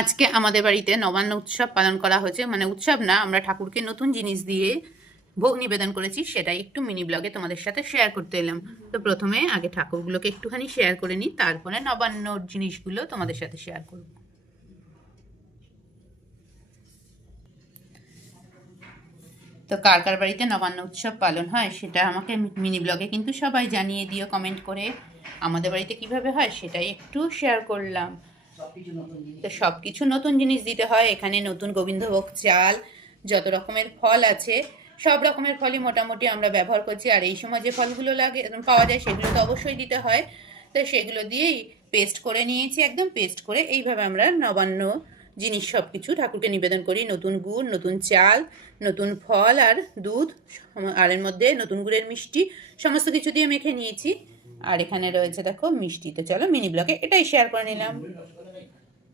আজকে আমাদের বাড়িতে নবান্ন উৎসব পালন করা হয়েছে, মানে উৎসব না, আমরা ঠাকুরকে নতুন জিনিস দিয়ে ভোগ নিবেদন করেছি, সেটাই একটু মিনি ব্লগে তোমাদের সাথে শেয়ার করতে এলাম। তো প্রথমে আগে ঠাকুরগুলোকে একটুখানি শেয়ার করে নিই, তারপরে নবান্নর জিনিসগুলো তোমাদের সাথে শেয়ার করব। তো কার কার বাড়িতে নবান্ন উৎসব পালন হয় সেটা আমাকে মিনি ব্লগে কিন্তু সবাই জানিয়ে দিও কমেন্ট করে। আমাদের বাড়িতে কিভাবে হয় সেটাই একটু শেয়ার করলাম। তো সব কিছু নতুন জিনিস দিতে হয়। এখানে নতুন গোবিন্দভোগ চাল, যত রকমের ফল আছে সব রকমের ফলই মোটামুটি আমরা ব্যবহার করছি। আর এই সময় যে ফলগুলো লাগে পাওয়া যায় সেগুলো তো অবশ্যই দিতে হয়। তো সেগুলো দিয়েই পেস্ট করে নিয়েছি, একদম পেস্ট করে। এইভাবে আমরা নবান্ন জিনিস সব কিছু ঠাকুরকে নিবেদন করি। নতুন গুড়, নতুন চাল, নতুন ফল আর দুধ, আর এর মধ্যে নতুন গুড়ের মিষ্টি, সমস্ত কিছু দিয়ে মেখে নিয়েছি। আর এখানে রয়েছে দেখো মিষ্টি। তো চলো মিনি ব্লগে এটাই শেয়ার করে নিলাম।